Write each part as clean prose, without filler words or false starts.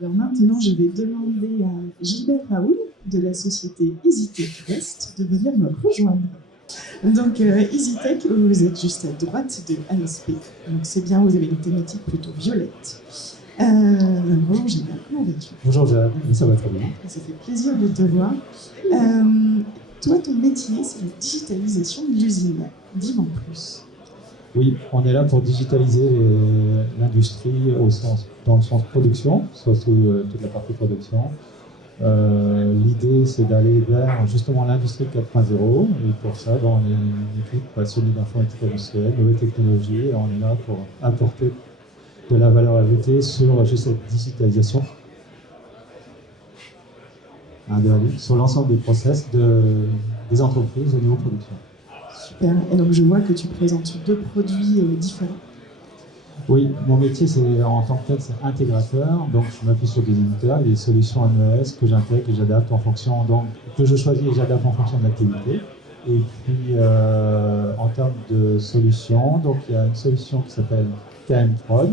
Alors maintenant, je vais demander à Gilbert Raoul de la société EasyTech West de venir me rejoindre. Donc EasyTech, vous êtes juste à droite de ASP. Donc c'est bien, vous avez une thématique plutôt violette. Bonjour Gilbert, comment vas-tu? Bonjour Jade, ça va très bien. Ça fait plaisir de te voir. Toi, ton métier, c'est la digitalisation de l'usine. Dis-moi plus. Oui, on est là pour digitaliser l'industrie dans le sens production, surtout toute la partie production. L'idée, c'est d'aller vers justement l'industrie 4.0 et pour ça, on est une équipe solide d'informatique industrielle, nouvelles technologies, et on est là pour apporter de la valeur ajoutée sur juste cette digitalisation sur l'ensemble des process des entreprises au niveau production. Super. Et donc je vois que tu présentes deux produits différents. Oui, mon métier en tant que tel, c'est intégrateur. Donc je m'appuie sur des éditeurs et des solutions MES que j'intègre et j'adapte en fonction, que je choisis et j'adapte en fonction de l'activité. Et puis en termes de solutions, donc il y a une solution qui s'appelle KM Prod,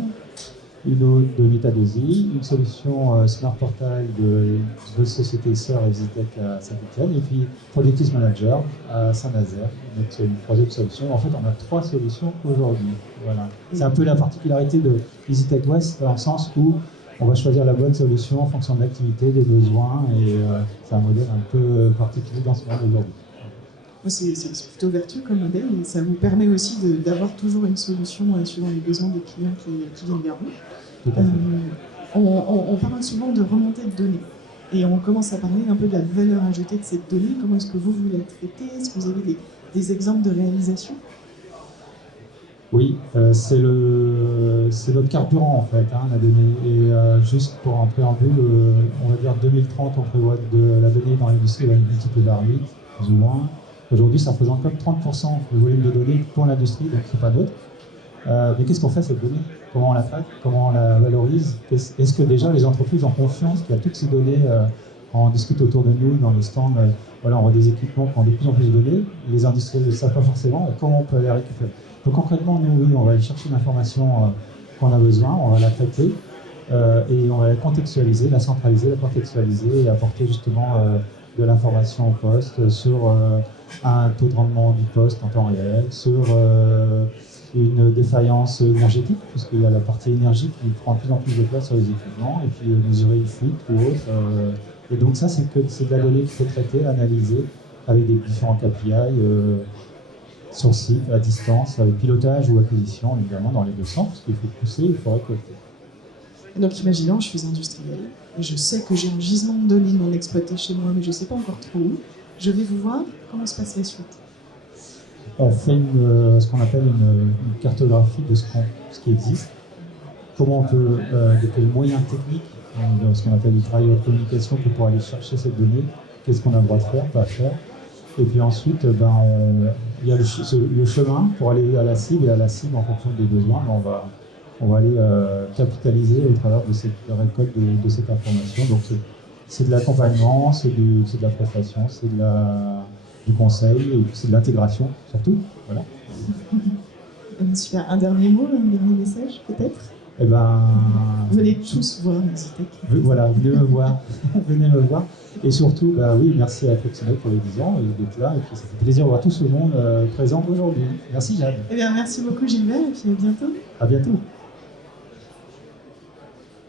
une autre de Metadosi, une solution Smart Portal de société sœur EasyTech à Saint-Etienne, et puis Productis Manager à Saint-Nazaire, notre troisième solution. En fait, on a trois solutions aujourd'hui. Voilà. C'est un peu la particularité de EasyTech West, dans le sens où on va choisir la bonne solution en fonction de l'activité, des besoins, et c'est un modèle un peu particulier dans ce monde aujourd'hui. C'est plutôt vertueux comme modèle et ça vous permet aussi d'avoir toujours une solution suivant les besoins des clients qui viennent vers vous. On parle souvent de remontée de données et on commence à parler un peu de la valeur ajoutée de cette donnée. Comment est-ce que vous la traitez? Est-ce que vous avez des exemples de réalisation? Oui, c'est notre carburant en fait, la donnée. Et juste pour un préambule, on va dire 2030, on prévoit de la donnée dans l'industrie va être multipliée par 8, plus ou moins. Aujourd'hui, ça représente comme 30% du volume de données pour l'industrie, donc c'est pas d'autre. Mais qu'est-ce qu'on fait cette donnée? Comment on la traite? Comment on la valorise? Est-ce que déjà les entreprises ont confiance qu'il y a toutes ces données? On discute autour de nous, dans les stands, voilà, on voit des équipements qui ont de plus en plus de données. Les industriels ne le savent pas forcément. Comment on peut les récupérer? Donc concrètement, nous, oui, on va aller chercher l'information qu'on a besoin, on va la traiter et on va la contextualiser, la centraliser, la contextualiser et apporter justement de l'information au poste sur un taux de rendement du poste en temps réel, sur une défaillance énergétique, puisqu'il y a la partie énergie qui prend de plus en plus de place sur les équipements, et puis mesurer une fuite ou autre. Et donc ça, c'est de la donnée qu'il faut traiter, analyser, avec des différents KPI sur site, à distance, avec pilotage ou acquisition, évidemment, dans les deux sens, parce qu'il faut pousser, il faut récolter. Donc imaginons, je suis industriel, et je sais que j'ai un gisement de données non exploité chez moi, mais je ne sais pas encore trop où. Je vais vous voir, comment se passe la suite? On fait ce qu'on appelle une cartographie de ce qui existe, comment on peut, de quels moyens techniques, ce qu'on appelle du travail de communication pour pouvoir aller chercher cette donnée, qu'est-ce qu'on a le droit de faire, pas faire. Et puis ensuite, il y a le chemin pour aller à la cible, et à la cible, en fonction des besoins, on va aller capitaliser au travers de cette récolte de cette information. Donc c'est de l'accompagnement, c'est de la prestation, c'est du conseil, et c'est de l'intégration surtout. Voilà. Super. Un dernier mot, un dernier message peut-être? Eh ben, venez tous voir EasyTech. Voilà, venez me voir. Venez me voir. Et surtout, oui, merci à Proximote pour les 10 ans d'être là. Et puis ça fait plaisir de voir tout ce monde présent aujourd'hui. Merci Jade. Eh bien, merci beaucoup Gilbert et puis à bientôt. À bientôt.